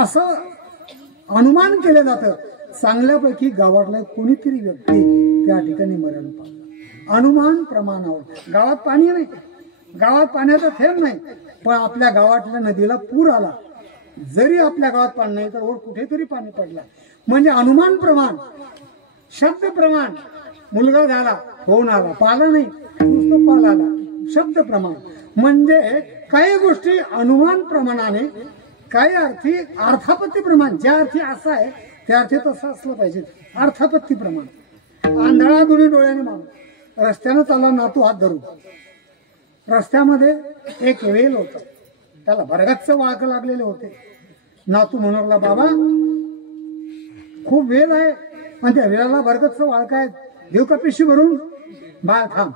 असं अनुमान केलं जातं चांगल्यापैकी गावातला कोणीतरी व्यक्ती त्या ठिकाणी मरण पावला अनुमान प्रमाणावर। गावात पाणी नाही, गावात पाण्याचा थेंब नाही, पण आपल्या गावातल्या नदीला पूर आला, जरी आपल्या गावात पाणी नाही तर वर कुठेतरी पाणी पडला, म्हणजे अनुमान प्रमाण, शब्द प्रमाण। मुलगा झाला, होऊन आला, पाला नाही नुसतं पाल आला, शब्द प्रमाण। म्हणजे काही गोष्टी अनुमान प्रमाणाने, काही अर्थी अर्थापत्ती प्रमाण, ज्या अर्थी असं आहे त्या अर्थी तसं असलं पाहिजे, अर्थापत्ती प्रमाण। आंधळा दोन्ही डोळ्याने माणूस रस्त्यानं चालला, नातू हात धरून, रस्त्यामध्ये एक वेल होता, त्याला भरगच्च वाळक लागलेले होते। नातू म्हणला, बाबा खूप वेल आहे आणि त्या वेळाला भरगच्च वाळक आहे, देऊ का पिशवी भरून? बाळ थांब,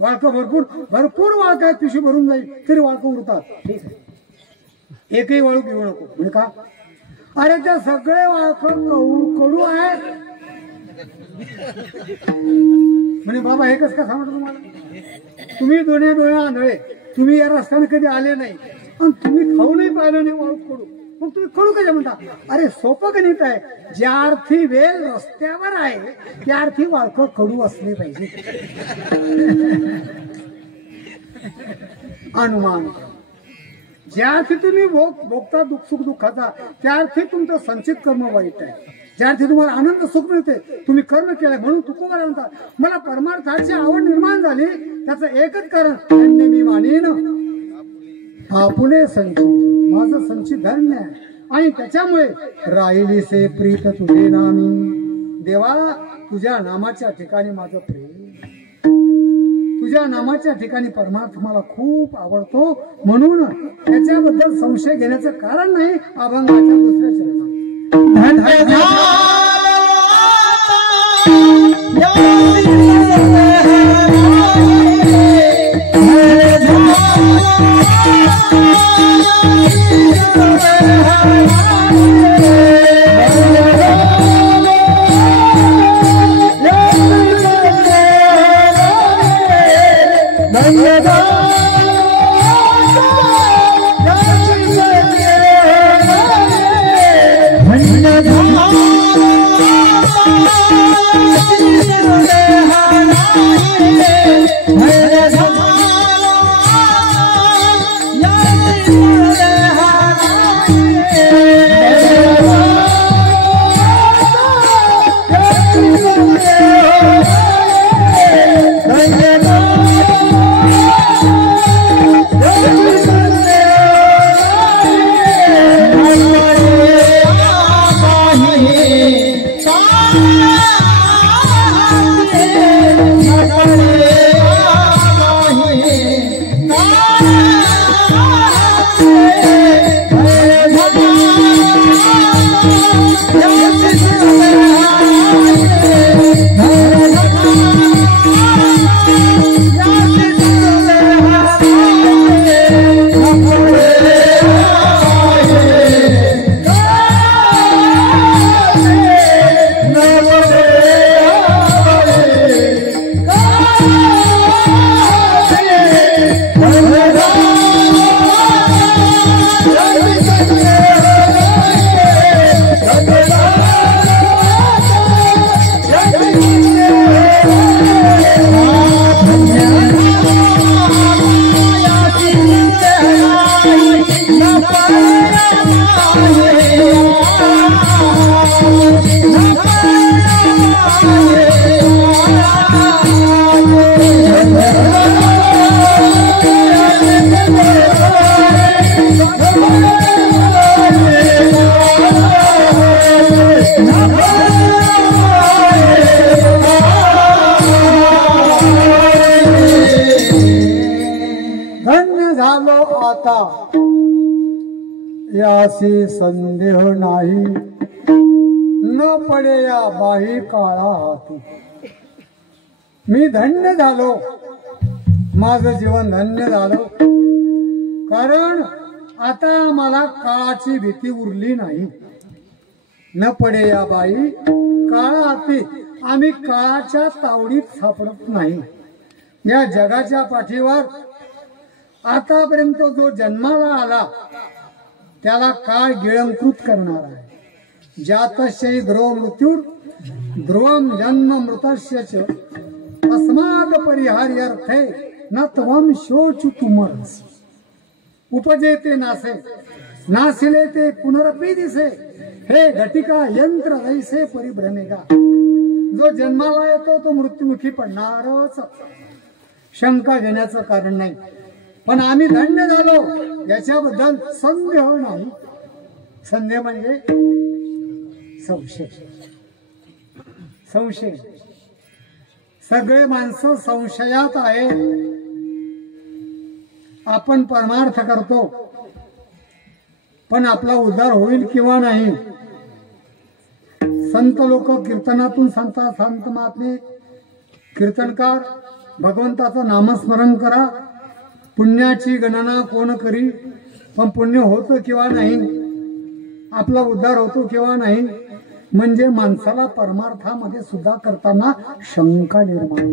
वाळक भरपूर भरपूर वाळक आहे, पिशवी भरून जाईल, तरी वाळक उरतात, ठीक आहे, एकही वाळू घेऊ नको। म्हणजे का? अरे त्या सगळे वाळक कडू आहे। म्हणे बाबा हे कसं का सांगतो तुम्हाला, तुम्ही दोन्ही डोळे आंधळे, तुम्ही या रस्त्याने कधी आले नाही आणि तुम्ही खाऊ नाही पाहिलं नाही वाळू कडू, मग तुम्ही कडू कशा म्हणता? अरे सोपं गणित आहे, ज्या अर्थी वेल रस्त्यावर आहे त्या अर्थी वाळक कडू असले पाहिजे। अनुमान, ज्या अर्थी तुम्ही भोगता सुख दुःखाचा त्या अर्थी तुमचं संचित कर्म वाईट आहे, ज्या अर्थी तुम्हाला आनंद सुख मिळते तुम्ही कर्म केलंय। म्हणून तुकोबा म्हणतात, मला परमार्थाची आवड निर्माण झाली त्याचं एकच कारण, धन्य मी मानेन आपुले संचित, माझं संचित धन्य आहे आणि त्याच्यामुळे राहिली से प्रीत तुझे नामी। देवा तुझ्या नामाच्या ठिकाणी माझं प्रेम, तुझ्या नामाच्या ठिकाणी परमार्थ मला खूप आवडतो, म्हणून त्याच्याबद्दल संशय घेण्याचं कारण नाही। अभंगाच्या दुसऱ्या चरणात यासी संदेह नाही, न पडे या बाही काळा हाती। मी धन्य झालो, माझं जीवन धन्य झालं, कारण आता मला काळाची भीती उरली नाही। न पडे या बाई काळा हाती, आम्ही काळाच्या तावडीत सापडत नाही। या जगाच्या पाठीवर आतापर्यंत जो जन्माला आला त्याला काळ गिळंकृत करणार आहे. जातस्य ध्रुव मृत्यूर ध्रुवम जन्म मृतस्य च अस्माद परिहार्यर्थे न त्वं शोचु तुमर्स. उपजेते नासे नासिले ते पुनरपि दिसे हे घटिका यंत्र दैसे परिभ्रमेगा. जो जन्माला येतो तो मृत्युमुखी पडणारच, शंका घेण्याचं कारण नाही. पण आम्ही धन्य झालो याच्याबद्दल संदेह नाही. संदेह म्हणजे संशय. संशय सगळे माणसं संशयात आहेत. आपण परमार्थ करतो पण आपला उद्धार होईल किंवा नाही. संत लोक कीर्तनातून सांगतात, संत महात्मे कीर्तनकार भगवंताचं नामस्मरण करा, पुण्याची गणना कोण करी, पण पुण्य होतं किंवा नाही, आपला उद्धार होतो किंवा नाही. म्हणजे माणसाला परमार्थामध्ये सुद्धा करताना शंका निर्माण.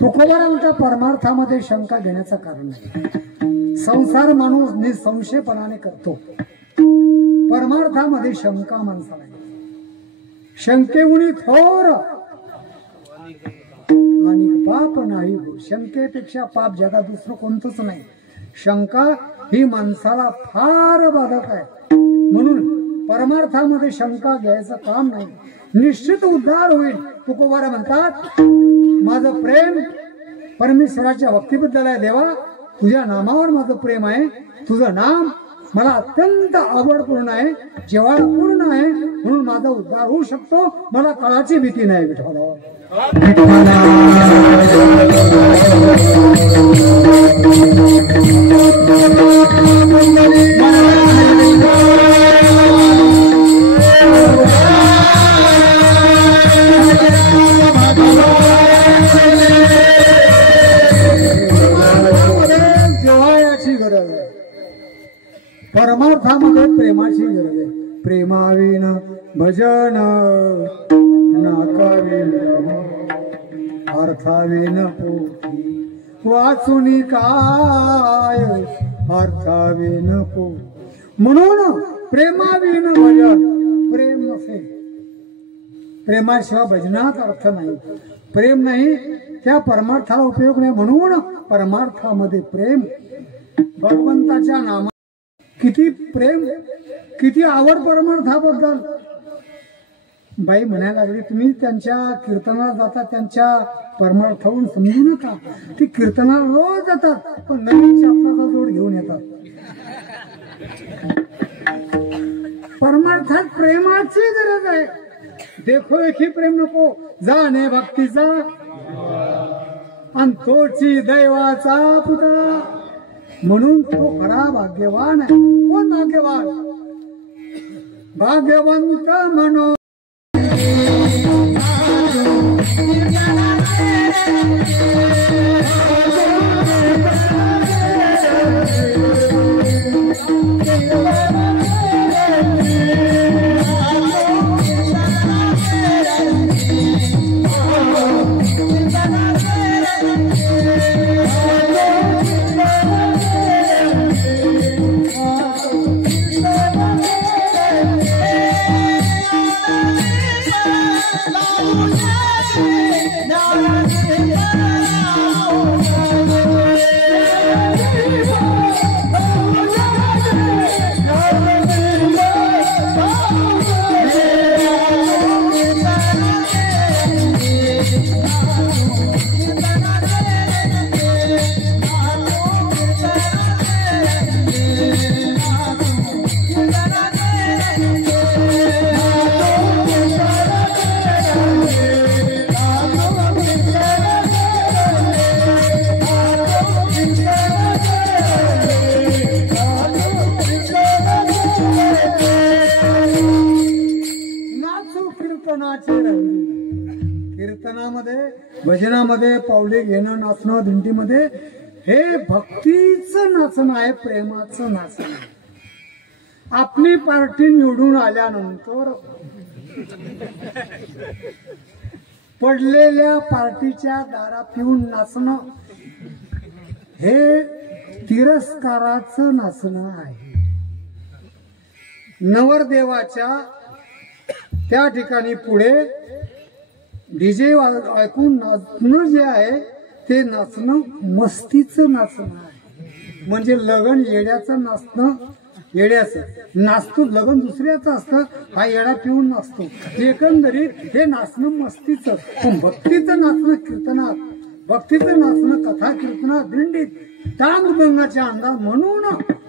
तुकोबारांच्या परमार्थामध्ये शंका घेण्याचं कारण नाही. संसार माणूस निसंशयपणाने करतो, परमार्थामध्ये शंका माणसाला आहे. शंकेहुनी थोर आणि पाप नाही. शंकेपेक्षा पाप जगात दुसरं कोणतंच नाही. शंका ही माणसाला फार बाधक आहे. म्हणून परमार्थामध्ये शंका घ्यायचं काम नाही. निश्चित उद्धार होईल. तुकोबारा म्हणतात, माझं प्रेम परमेश्वराच्या भक्तीबद्दल आहे. देवा, तुझ्या नामावर माझं प्रेम आहे. तुझं नाम मला अत्यंत आवडपूर्ण आहे, जिव्हाळापूर्ण आहे. म्हणून माझा उद्धार होऊ शकतो. मला काळाची भीती नाही. विठ्ठला परमार्थामध्ये प्रेमाची गरज आहे. प्रेमाविन भजन नाकाविन अर्थाविन पोथी वाचुनी काय अर्थाविन पोथी. म्हणून प्रेमाविन भजन. प्रेम नसेल, प्रेमाशिवाय भजनात अर्थ नाही. प्रेम नाही त्या परमार्थाला उपयोग नाही. म्हणून परमार्थामध्ये प्रेम, भगवंताच्या नामा किती प्रेम, किती आवड परमार्थाबद्दल. बाई म्हणायला लागली, तुम्ही त्यांच्या कीर्तनाला जाता, त्यांच्या परमार्थावरून समजू नका. ती कीर्तनाला रोज जातात पण नवीन शास्त्राचा जोड घेऊन येतात. परमार्थात प्रेमाची गरज आहे. देखो एकी प्रेम नको, जाणे भक्तीचा आणि तोची दैवाचा पुतळा. म्हणून तो खरा भाग्यवान आहे. कोण भाग्यवान? भाग्यवंत म्हणून कीर्तनामध्ये, भजनामध्ये पावले घेणं, नाचणं, दिंडीमध्ये हे भक्तीचं नाचणं आहे, प्रेमाचं नाचणं आहे. आपली पार्टी निवडून आल्यानंतर पडलेल्या पार्टीच्या दारात येऊन नाचणं हे तिरस्काराचं नाचणं आहे. नवरदेवाच्या त्या ठिकाणी पुढे डीजे ऐकून नाचणं जे आहे ते नाचणं मस्तीचं नाचणं आहे. म्हणजे लगन येड्याचं नाचणं, येड्याचं नाचतो, लगन दुसऱ्याचं असतं, हा येडा पिऊन नाचतो. एकंदरीत हे नाचणं मस्तीचं. पण भक्तीचं नाचणं कीर्तनात, भक्तीचं नाचणं कथा कीर्तनात, दिंडीत तांदुबंगाच्या अंदाज. म्हणून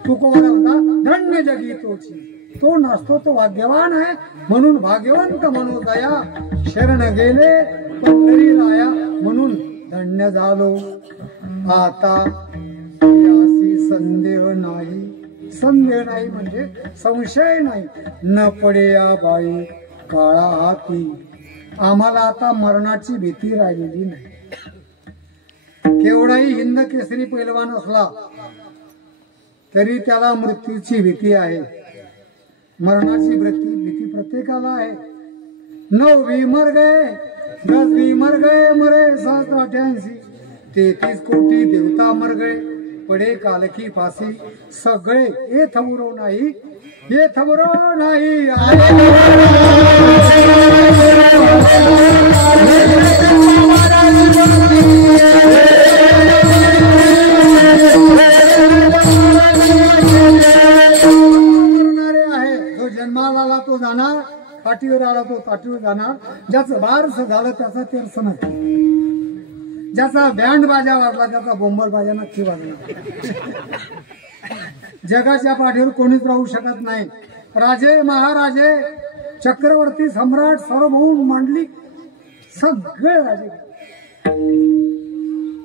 तुकोबारा म्हणता धन्य जगी तोची. तो नाचतो तो भाग्यवान आहे. म्हणून भाग्यवंत मनोदया शरण गेले पंढरी राया. म्हणून धन्य झालो आता यासी संदेह नाही. संदेह नाही म्हणजे संशय नाही. न पडे या बाई काळा हाती. आम्हाला आता मरणाची भीती राहिलेली नाही. केवढाही हिंद केसरी पैलवान असला तरी त्याला मृत्यूची भीती आहे. मरणाची भीती प्रत्येकाला आहे. 9 मर गए, 10 मर गए, मरे 788. 33 कोटी देवता मर गए, पडे काल की फासी. सगळे हे थबुरो नाही, हे थबुरो नाही. जन्माला आला तो जाणार, काठीवर आला तो काठीवर जाणार. ज्याचं बारस झालं त्याचा तेरस नक्की. ज्याचा बँड बाजा वाजला त्याचा बोंबर बाजा नक्की वाजला. जगाच्या पाठीवर कोणीच राहू शकत नाही. राजे महाराजे चक्रवर्ती सम्राट सार्वभौम मांडली सगळे राजे.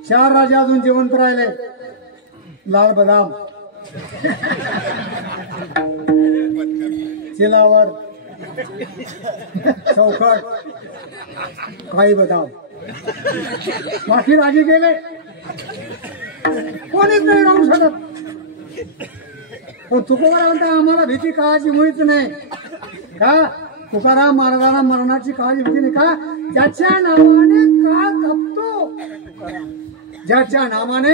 4 राजे अजून जिवंत राहिले. लाल बदाम चिलावर, चौखट, काही बदाम. बाकी राजे गेले, कोणीच नाही राहू शकत. पण तुकोबारा म्हणता आम्हाला भीती काळाची मुळीच नाही. का? तुकाराम महाराजांना मरणाची काळजी भीती नाही. का? ज्याच्या नावाने काळ कापतो, ज्याच्या नामाने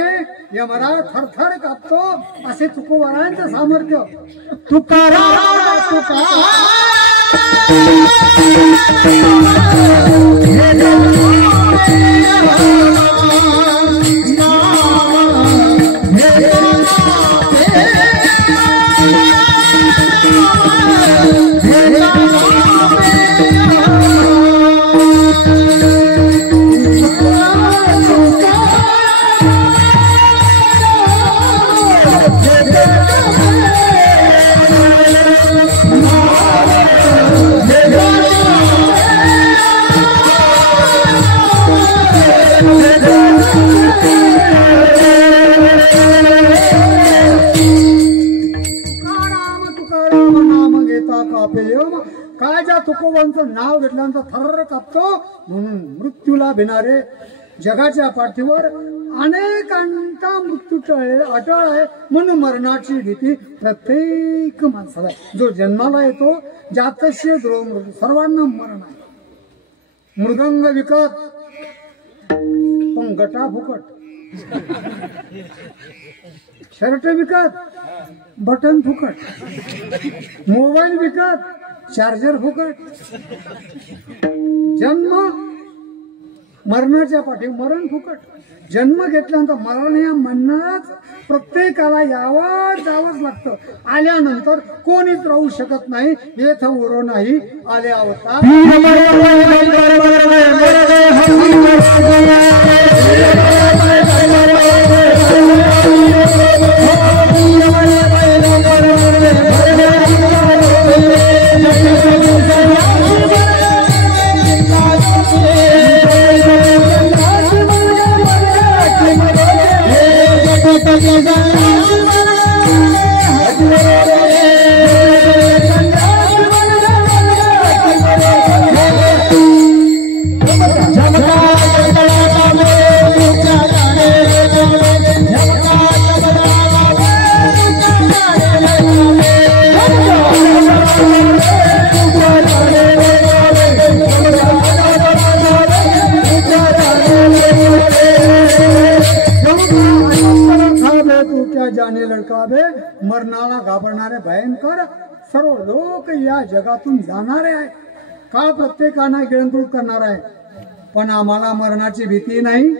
यमरा थरथर कापतो, असे तुकोबारांचं सामर्थ्य. तुकाराम तुकाराम काय ज्या तुकोबांचं नाव घेतल्यानंतर थर्र कापतो. म्हणून मृत्यूला भिणारे जगाच्या पाठीवर अनेकांचा मृत्यू अटळ आहे. म्हणून मरणाची भीती प्रत्येक माणसाला आहे. जो जन्माला येतो जातस्य ध्रुव मृत्यू, सर्वांना मरण आहे. मृदंग विकत पण गटा फुकट, शर्ट विकत बटन फुकट, मोबाईल विकत चार्जर फुकट. जन्म मरणाच्या पाठी, मरण फुकट. जन्म घेतल्यानंतर मरण या म्हणणारच प्रत्येकाला यावंच जावंच लागतं. आल्यानंतर कोणीच राहू शकत नाही. येथ उरो नाही आले अवतार. मरणाला घाबरणारे भयंकर सर्व लोक या जगातून जाणारे आहे. काळ प्रत्येकांना गिळंकृत करणार आहे, पण आम्हाला मरणाची भीती नाही.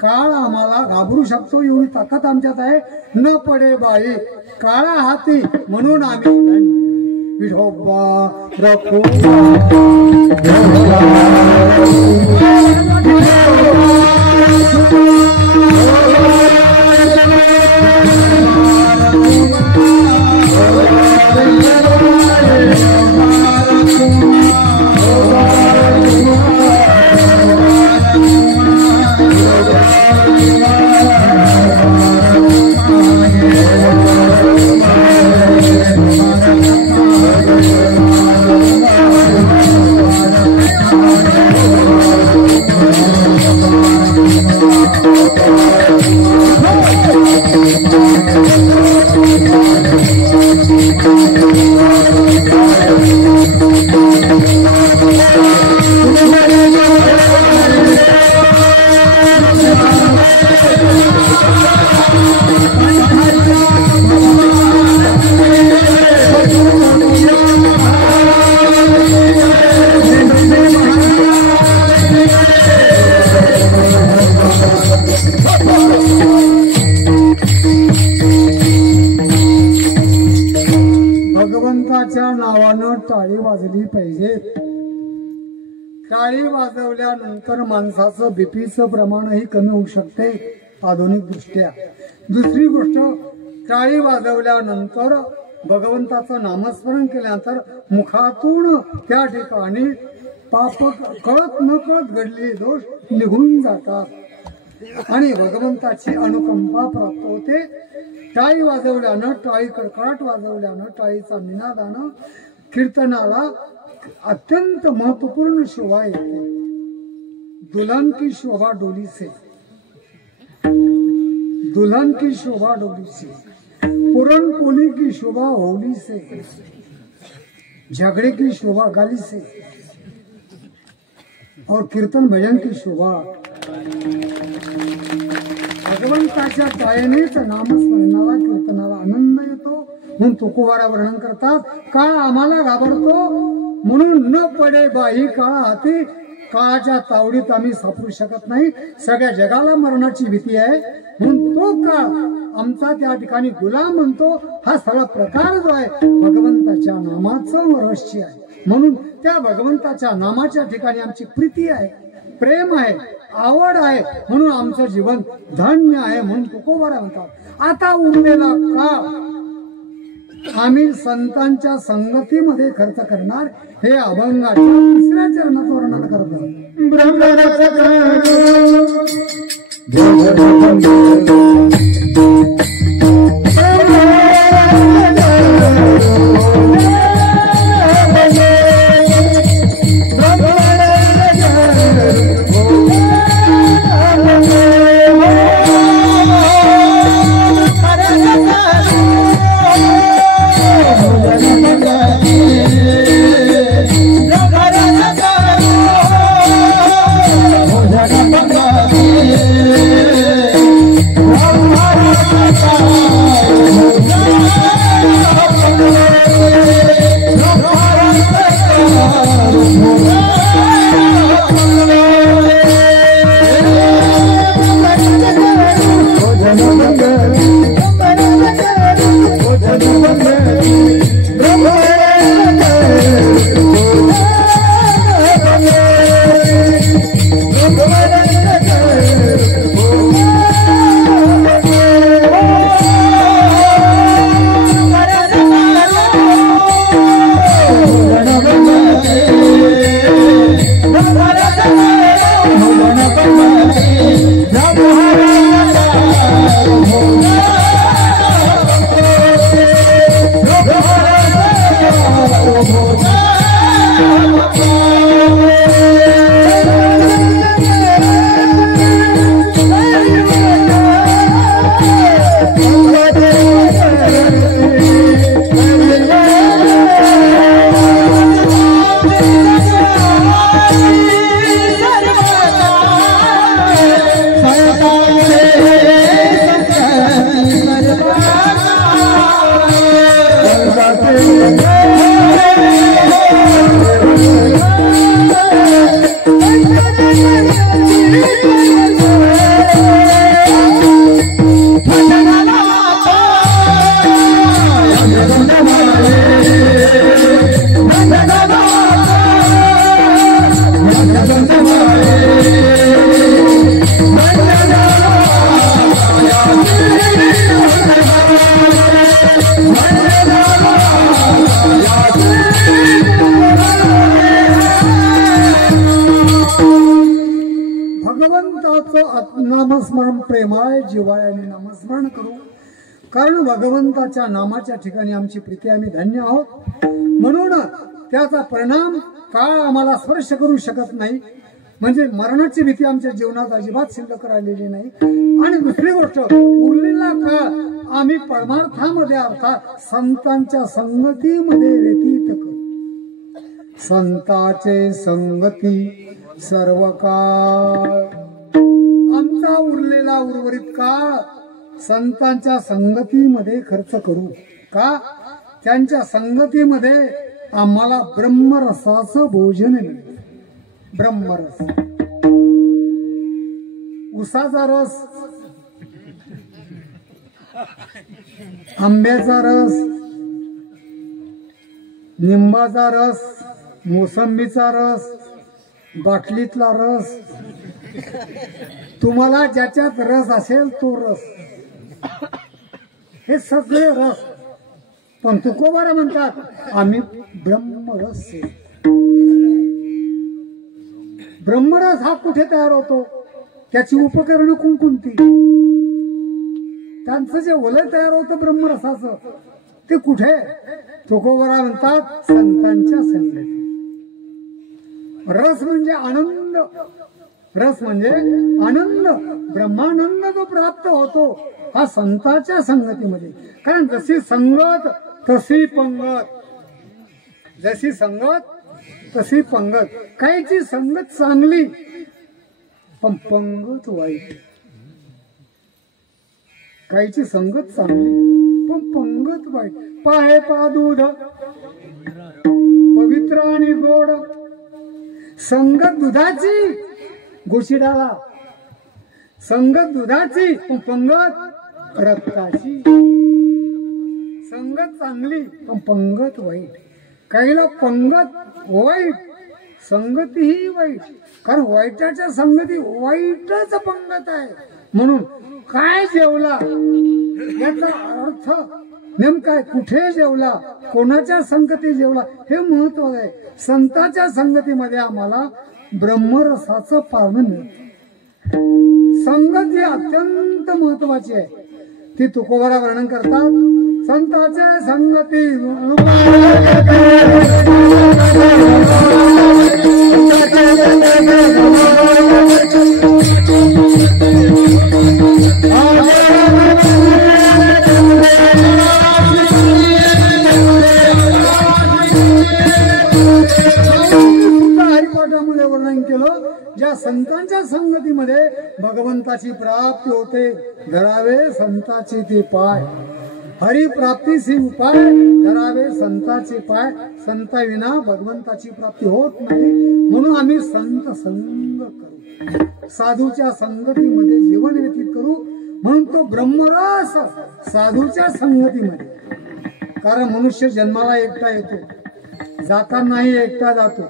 काळ आम्हाला घाबरू शकतो एवढी ताकद आमच्यात आहे. न पडे बाई काळा हाती म्हणून आम्ही विठोबा रखो भगवंताच्या नावानं टाळी वाजली पाहिजे. टाळी वाजवल्यानंतर माणसाचं बीपीचं प्रमाणही कमी होऊ शकते आधुनिक दृष्ट्या. दुसरी गोष्ट, टाळी वाजवल्यानंतर भगवंताचं नामस्मरण केल्यानंतर मुखातून त्या ठिकाणी पाप कळत न कळत घडलेले दोष निघून जातात आणि भगवंताची अनुकंपा प्राप्त होते. टाळी वाजवल्यानं, टाळी कडकडाट वाजवल्यानं, टाळीचा निनादानं कीर्तनाला अत्यंत महत्वपूर्ण शोभा येते. दुल्हन की शोभा डोली से, दुल्हन की शोभा डोली से, पुरणपोली की शोभा होली से, झगड़े की शोभा गाली से और कीर्तन भजन की शोभा भगवंताच्या टाळीनेच नामस्मरणाला कीर्तनाला आनंद येतो. म्हणून तुकोबारा वर्णन करतात, काळ आम्हाला घाबरतो म्हणून न पडे बाई काळा हाती. काळाच्या तावडीत आम्ही सापडू शकत नाही. सगळ्या जगाला मरणाची भीती आहे म्हणून तो काळ आमचा त्या ठिकाणी गुलाम म्हणतो. हा सगळा प्रकार जो आहे भगवंताच्या नामाचं रहस्य आहे. म्हणून त्या भगवंताच्या नामाच्या ठिकाणी आमची प्रीती आहे, प्रेम आहे, आवड आहे, म्हणून आमचं जीवन धन्य आहे म्हणून तुकोबारा म्हणतात. आता उरलेला काळ आम्ही संतांच्या संगतीमध्ये खर्च करणार हे अभंगाच्या तिसऱ्या चरणात वर्णन करतात. Oh नामस्मरण प्रेमाय जिवाळ्याने नामस्मरण करू, कारण भगवंताच्या नामाच्या ठिकाणी आमची प्रीती, आम्ही धन्य आहोत. म्हणून त्याचा परिणाम काळ आम्हाला स्पर्श करू शकत नाही, म्हणजे मरणाची भीती आमच्या जीवनात अजिबात शिल्लक राहिलेली नाही. आणि दुसरी गोष्ट, उरलेला काळ आम्ही परमार्थामध्ये अर्थात संतांच्या संगतीमध्ये व्यतीत करू. संताचे संगती सर्व काळ, आमचा उरलेला उर्वरित काळ संतांच्या संगतीमध्ये खर्च करू. का? त्यांच्या संगतीमध्ये आम्हाला ब्रह्मरसाचं भोजन मिळतं. ब्रह्मरस, उसाचा रस, आंब्याचा रस, लिंबाचा रस, मोसंबीचा रस, बाटलीतला रस, तुम्हाला ज्याच्यात रस असेल तो रस, हे सगळे रस. पण तुकोबारा म्हणतात आम्ही ब्रह्मरस. ब्रह्मरस हा कुठे तयार होतो? त्याची उपकरणं कोणकोणती? त्यांचं जे ओलं तयार होतं ब्रह्मरसाचं ते कुठे? तुकोबारा म्हणतात संतांच्या संगती. रस म्हणजे आनंद, रस म्हणजे आनंद, ब्रह्मानंद जो प्राप्त होतो हा संतांच्या संगतीमध्ये. कारण जशी संगत तशी पंगत, जशी संगत तशी पंगत. काहीची संगत चांगली पण पंगत वाईट, काहीची संगत चांगली पण पंगत वाईट. पाहे पा दूध पवित्र आणि गोड, संगत दुधाची गोशिडाला, संगत दुधाची पण पंगत रक्ताची. संगत चांगली पण पंगत वाईट. काहीला पंगत वाईट, संगतीही वाईट. कारण वाईटाच्या संगती वाईटच पंगत आहे. म्हणून काय जेवला याचा अर्थ नेमका आहे, कुठे जेवला, कोणाच्या संगती जेवला हे महत्व आहे. संतांच्या संगतीमध्ये आम्हाला ब्रह्मरसाचं पावन मिळतं. संगत ही अत्यंत महत्वाची आहे. ती तुकोबारा वर्णन करतात. संतांच्या संगती हरिपाठामध्ये वर्णन केलं. ज्या संतांच्या संगतीमध्ये भगवंताची प्राप्ती होते, धरावे संतांचे ते पाय. हरिप्राप्तीची उपाय धरावे संतांचे पाय. संता विना भगवंताची प्राप्ती होत नाही. म्हणून आम्ही संत संग करू, साधूच्या संगतीमध्ये जीवन व्यतीत करू. म्हणून तो ब्रह्मरस साधूच्या संगतीमध्ये. कारण मनुष्य जन्माला एकटा येतो, जातानाही एकटा जातो,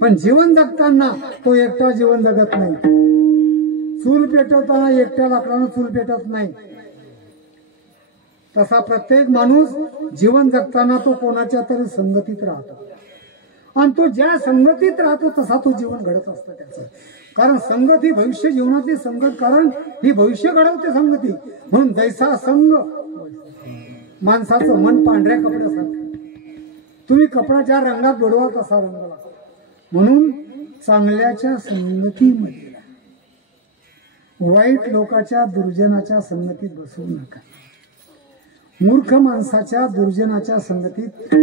पण जीवन जगताना तो एकटा जीवन जगत नाही. चूल पेटवताना एकट्या लाकडानं चूल पेटत नाही. तसा प्रत्येक माणूस जीवन जगताना तो कोणाच्या तरी संगतीत राहतो. आणि तो ज्या संगतीत राहतो तसा तो जीवन घडत असतं त्याचं. कारण संगत ही भविष्य जीवनातली संगत, कारण ही भविष्य घडवते संगती. म्हणून जैसा संग, माणसाचं मन पांढऱ्या कपड्यासारखं. तुम्ही कपडा ज्या रंगात बुडवा तसा रंग लागतो. म्हणून चांगल्याच्या संगतीमध्ये, वाईट लोकांच्या दुर्जनाच्या संगतीत बसू नका. मूर्ख माणसाच्या दुर्जनाच्या संगतीत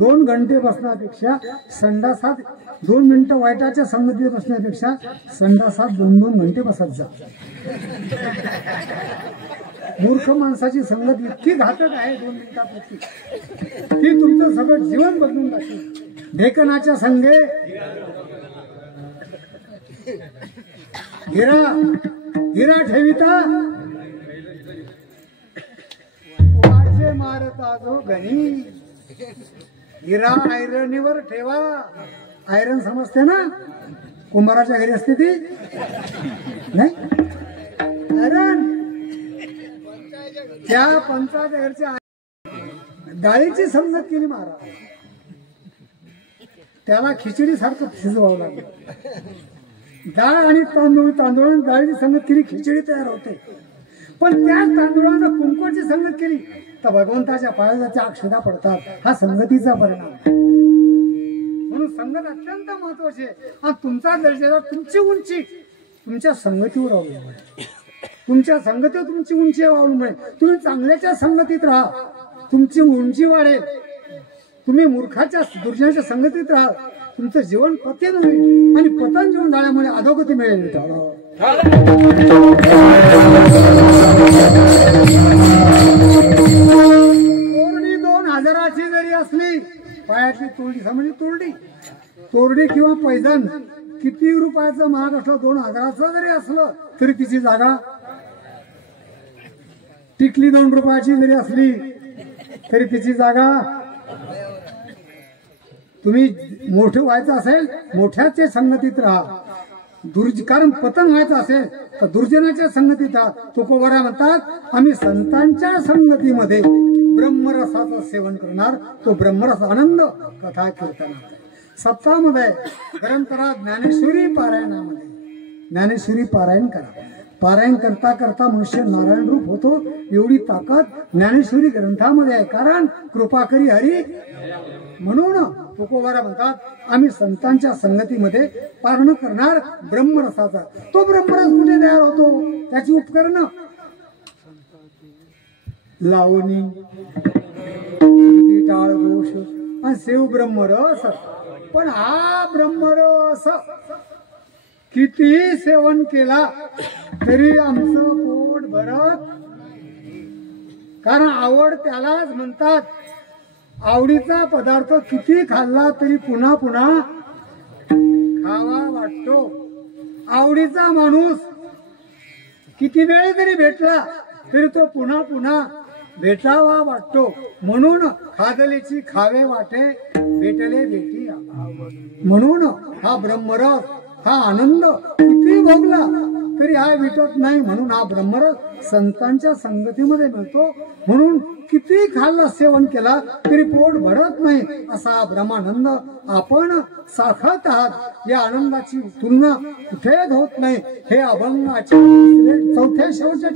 2 घंटे बसण्यापेक्षा संडासात 2 मिनिटं, वाईटाच्या संगतीत बसण्यापेक्षा संडासात 2-2 घंटे बसत जा. मूर्ख माणसाची संगत इतकी घातक आहे 2 मिनिटात ती तुमचं सगळं जीवन बदलून टाकेल. ढेकणाच्या संगे हिरा ठेविता वाचे मारता जो गणी. हिरा आयरणीवर ठेवा. आयरन समजते ना, कुंभाराच्या घरी असते ती नाही आयरन. त्या पंचाच्या घरच्या डाळीची संगत केली महाराज. त्याला खिचडी सारखं शिजवावं लागलं. डाळ आणि तांदूळ डाळीची संगत केली, खिचडी तयार होते. पण त्या तांदूळानं कुंकवाची संगत केली तर भगवंताच्या पायाच्या अक्षदा पडतात. हा संगतीचा परिणाम. म्हणून संगत अत्यंत महत्वाची आहे. आणि तुमचा दर्जा, तुमची उंची तुमच्या संगतीवर अवलंबून आहे. तुमच्या संगतीवर तुमची उंची अवलंबून आहे. तुम्ही चांगल्याच्या संगतीत राहा, तुमची उंची वाढेल. तुम्ही मूर्खाच्या दुर्जनाच्या संगतीत राहा, तुमचं जीवन पतन होईल. आणि पतन जीवन झाल्यामुळे अधोगती मिळेल. तोरडी 2000ची जरी असली, पायातली तोरडी समजली, तोरडी किंवा पैजण किती रुपयाचं महाग असलं, 2000चं जरी असलं तरी तिची जागा. टिकली 2 रुपयाची जरी असली तरी तिची जागा. तुम्ही मोठे व्हायचं असेल, मोठ्याच्या संगतीत राहा. कारण पतंग व्हायचं असेल तर दुर्जनाच्या संगतीत राहा. तुकोबारा म्हणतात, आम्ही संतांच्या संगतीमध्ये ब्रह्मरसाचं सेवन करणार. तो ब्रह्मरस आनंद कथा कीर्तनात. सप्ताहामध्ये ग्रंथरा ज्ञानेश्वरी पारायणामध्ये ज्ञानेश्वरी पारायण करा. पारायण करता करता मनुष्य नारायण रूप होतो. एवढी ताकद ज्ञानेश्वरी ग्रंथामध्ये आहे. कारण कृपा करी हरी. म्हणून तुकोबारा म्हणतात, आम्ही संतांच्या संगतीमध्ये पारण करणार ब्रह्मरसाचा. तो ब्रह्मरस कुठे तयार होतो? त्याची उपकरणं लावणी, टाळ घोष आणि सेव ब्रह्मरस. पण हा ब्रह्मरस कितीही सेवन केला तरी आमचं पोट भरत. कारण आवड त्यालाच म्हणतात. आवडीचा पदार्थ किती खाल्ला तरी पुन्हा पुन्हा खावा वाटतो. आवडीचा माणूस किती वेळ जरी भेटला तरी तो पुन्हा पुन्हा भेटावा वाटतो. म्हणून खादलीची खावे वाटे, भेटले भेटी. म्हणून हा ब्रह्मरस, हा आनंद किती भोगला तरी हा विटत नाही. म्हणून हा ब्रह्मरस संतांच्या संगतीमध्ये मिळतो. म्हणून किती खाल्ला, सेवन केला तरी पोट भरत नाही. असा ब्रह्मानंद आपण साखत आहात. या आनंदाची तुलना कुठेच होत नाही. हे अभंगाचे 4थ्या शेवटच्या